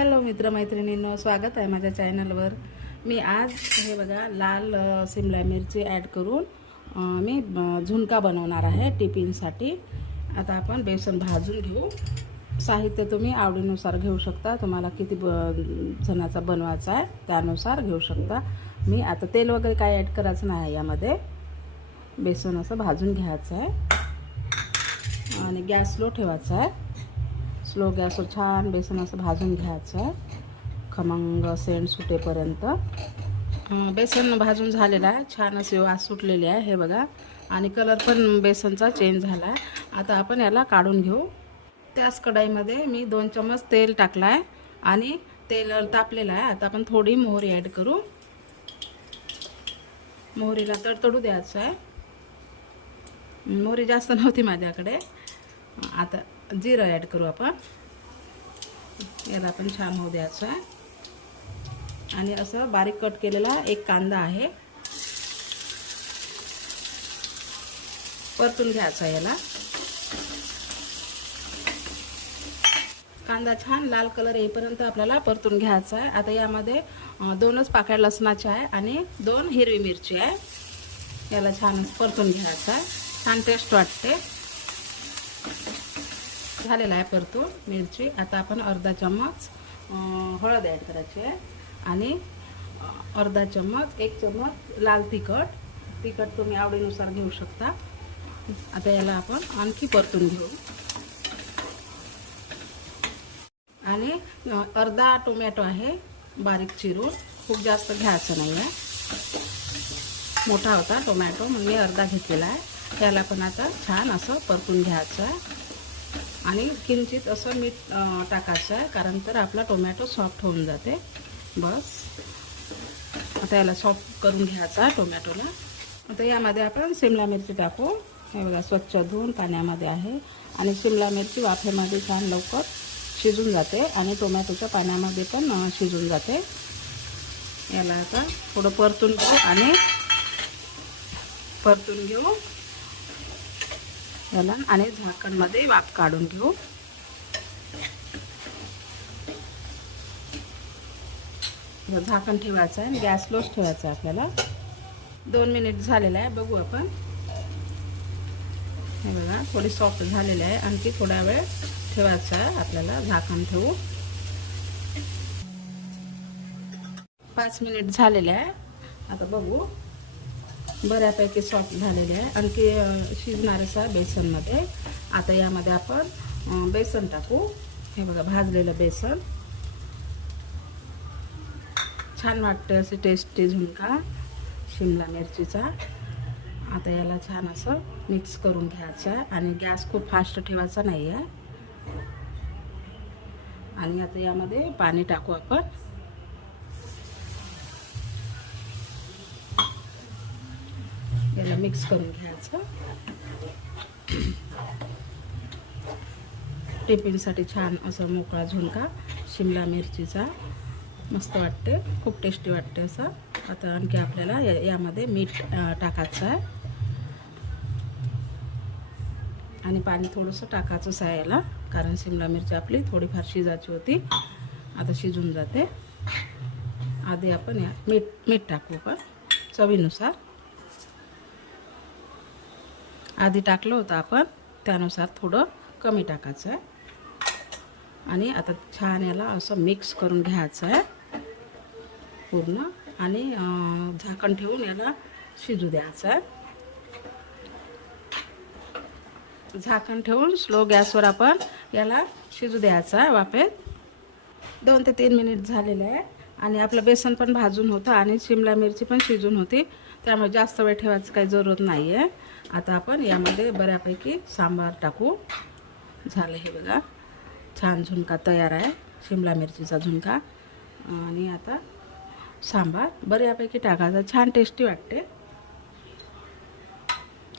Hello मित्रमैत्रिणींनो स्वागत आहे माझ्या चॅनलवर. मी आज हे बघा लाल सिमला मिरची ॲड करून मी झुणका बनवणार आहे टिफिनसाठी. आता आपण बेसन भाजून घेऊ. साहित्य तुम्ही आवडीनुसार घेऊ शकता. तुम्हाला किती ब जणाचा बनवायचा आहे त्यानुसार घेऊ शकता. मी आता तेल वगैरे काय ॲड करायचं नाही यामध्ये. बेसन असं भाजून घ्यायचं आहे. आणि गॅस स्लो ठेवायचा आहे. स्लो गॅसवर छान बेसन असं भाजून घ्यायचं. आहे खमंग सेंट सुटेपर्यंत. बेसन भाजून झालेलं आहे. छान असे वास सुटलेली आहे हे बघा. आणि कलर पण बेसनचा चेंज झाला आहे आता आपण याला काढून घेऊ. त्याच कढाईमध्ये मी दोन चम्मच तेल टाकलं आहे आणि तेल तापलेलं आहे. आता आपण थोडी मोहरी ॲड करू. मोहरीला तडतडू द्यायचं आहे. मोहरी जास्त नव्हती माझ्याकडे. आता जिरं ॲड करू आपण. याला पण छान होऊ द्यायचं. आहे आणि असं बारीक कट केलेला एक कांदा आहे. परतून घ्यायचा याला. कांदा छान लाल कलर येईपर्यंत आपल्याला परतून घ्यायचा आहे. आता यामध्ये दोनच पाकळ्या लसणाचे आहे आणि दोन हिरवी मिरची आहे. याला छान परतून घ्यायचं आहे. छान टेस्ट वाटते. झालेला आहे परतून मिरची. आता आपण अर्धा चम्मच हळद ॲड करायची आहे. आणि अर्धा चम्मच एक चम्मच लाल तिखट. तिखट तुम्ही आवडीनुसार घेऊ शकता. आता याला आपण आणखी परतून घेऊ. आणि अर्धा टोमॅटो आहे बारीक चिरून. खूप जास्त घ्यायचं नाही आहे. मोठा होता टोमॅटो म्हणून मी अर्धा घेतलेला आहे. त्याला पण आता छान असं परतून घ्यायचं आहे. आणि किंचित असं मीठ टाकायचं आहे कारण तर आपला टोमॅटो सॉफ्ट होऊन जाते. बस. आता याला सॉफ्ट करून घ्यायचा टोमॅटोला. आता यामध्ये आपण शिमला मिरची टाकू. हे बघा स्वच्छ धुवून पाण्यामध्ये आहे. आणि शिमला मिरची वाफेमध्ये छान लवकर शिजून जाते आणि टोमॅटोच्या पाण्यामध्ये पण शिजून जाते. याला आता थोडं परतून घेऊ आणि परतून घेऊ. याला आणि झाकणमध्ये वाफ काढून घेऊ. झाकण ठेवायचं आहे आणि गॅस लोच ठेवायचा आहे आपल्याला. दोन मिनिट झालेलं आहे बघू आपण. हे बघा थोडी सॉफ्ट झालेली आहे आणखी थोडा वेळ ठेवायचा आहे आपल्याला झाकण ठेवू. पाच मिनिट झालेले आहे. आता बघू. बऱ्यापैकी सॉफ्ट झालेले आहे. आणखी अं, शिजणारच आहे बेसनमध्ये. आता यामध्ये आपण बेसन टाकू. हे बघा भाजलेलं बेसन. छान वाटते असे टेस्टी झुणका शिमला मिरचीचा. आता याला छान असं मिक्स करून घ्यायचं आहे. आणि गॅस खूप फास्ट ठेवायचा नाही आहे आणि आता यामध्ये पाणी टाकू आपण. मिक्स करून घ्यायचं. टिफिनसाठी छान असं मोकळा झुणका शिमला मिरचीचा. मस्त वाटते खूप टेस्टी वाटते असं. आता आणखी आपल्याला या यामध्ये मीठ टाकायचं आहे. आणि पाणी थोडंसं टाकायचंच आहे याला कारण शिमला मिरची आपली थोडीफार शिजायची होती. आता शिजून जाते. आधी आपण या मीठ मीठ टाकू पण चवीनुसार. आधी टाकलं होतं आपण. त्यानुसार थोडं कमी टाकायचं आहे आणि आता छान याला असं मिक्स करून घ्यायचं आहे पूर्ण. आणि झाकण ठेवून याला शिजू द्यायचं आहे झाकण ठेवून स्लो गॅसवर आपण याला शिजू द्यायचं आहे वाफेत. दोन ते तीन मिनिट झालेले आहे. आणि आपलं बेसन पण भाजून होतं आणि शिमला मिरची पण शिजून होती. त्यामुळे जास्त वेळ ठेवायचं काही जरूरत नाही आहे आता आपण यामध्ये बऱ्यापैकी सांबार टाकू. झालं हे बघा. छान झुणका तयार आहे. शिमला मिरचीचा झुणका. आणि आता सांबार. बऱ्यापैकी टाकायचा. छान टेस्टी वाटते.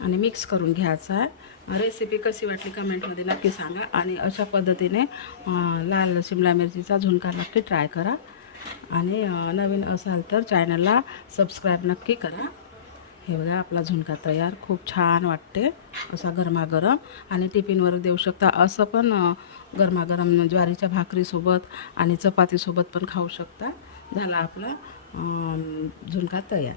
आणि मिक्स करून घ्यायचा आहे. रेसिपी कशी वाटली कमेंटमध्ये नक्की सांगा. आणि अशा पद्धतीने लाल शिमला मिरचीचा झुणका नक्की ट्राय करा. आणि नवीन असाल तर चॅनलला सबस्क्राईब नक्की करा. हे बघा आपला झुणका तयार. खूप छान वाटते असा गरमागरम. आणि टिफिनवर देऊ शकता असं पण गरमागरम म्हणजे ज्वारीच्या भाकरीसोबत आणि चपातीसोबत पण खाऊ शकता. झाला आपला झुणका तयार.